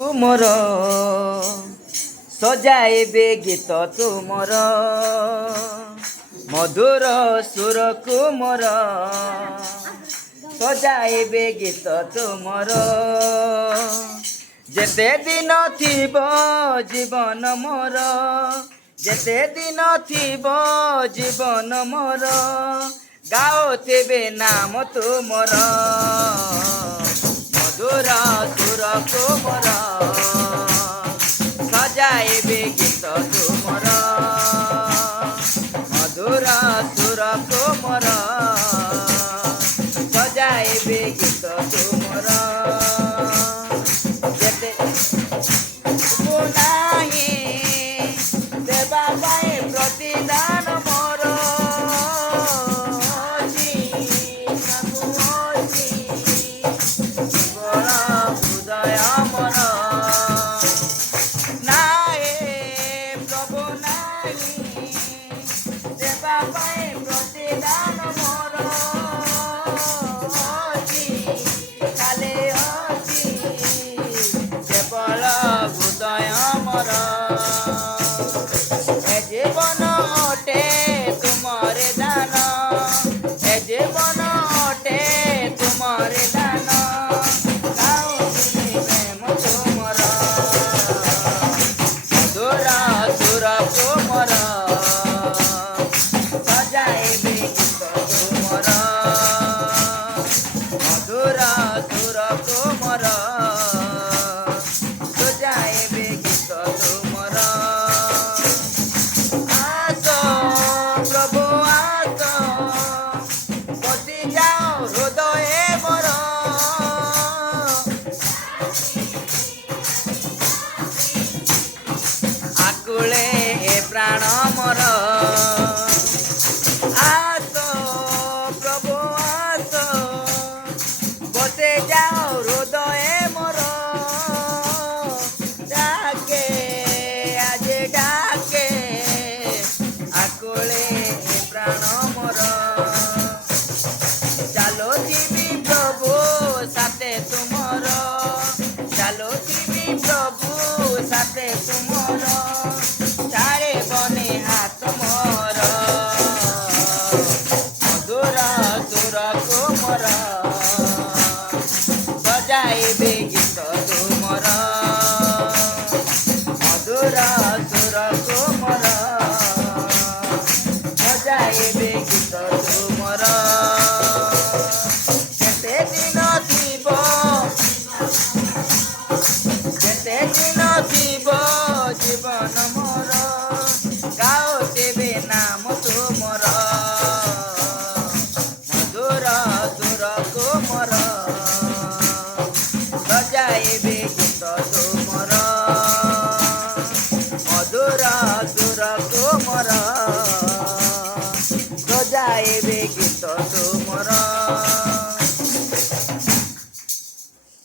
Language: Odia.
ତୁମର ସଜାଇବେ ଗୀତ ତୁମର ମଧୁର ସୁରକୁ ମୋର ସଜାଇବେ ଗୀତ ତୁମର ଯେତେ ଦିନ ଥିବ ଜୀବନ ମୋର ଯେତେ ଦିନ ଥିବ ଜୀବନ ମୋର ଗାଉଥିବେ ନାମ ତୁମର ମଧୁର ସୁରକୁ ମୋର ସଜାଇବେ ଗୀତ ତୁମର ମଧୁର ସୁରକୁ ମୋର ସଜାଇବେ ଗୀତ ତୁମର ଯେତେ ନାହିଁ ଦେବା ପାଇଁ ପ୍ରତିଦାନ ମୋର ପ୍ରତିଦାନ ମୋର ଖାଲି ଅଛି କେବଳ ହୃଦୟ ମୋର ଏ ଜୀବନ ଅଟେ ତୁମରେ ଦାନ ଏ ଜୀବନ ଅଟେ ତୁମରେ ଦାନ ଗାଉଥିବି ପ୍ରେମ ତୁମର ମଧୁର ସୁରକୁ ମୋର ପ୍ରାଣ ମୋର ଆସ ପ୍ରଭୁ ଆସ ବସେ ଯାଅ ହୃଦୟ ମୋର ଡାକେ ଆଜି ଡାକେ ଆକୁଳେ ପ୍ରାଣ ମୋର ଚାଲୁଥିବି ପ୍ରଭୁ ସାଥେ ତୁମର ଚାଲୁଥିବି ପ୍ରଭୁ ସାଥେ ତୁମର ହାତ ମୋର ମଧୁର ସୁରକୁ ମୋର ସଜାଇବେ ଗୀତ ତୁମର ମଧୁର ସୁରକୁ ମୋର ସଜାଇବେ ଗୀତ ତୁମର ଯେତେ ଦିନ ଥିବ ଯେତେ ଦିନ ଥିବ ଜୀବନ ମୋର ଗାଉଥିବେ ନାମ ତୁମର ମଧୁର ସୁରକୁ ମୋର ସଜାଇବେ ଗୀତ ତୁମର ମଧୁର ସୁରକୁ ମୋର ସଜାଇବେ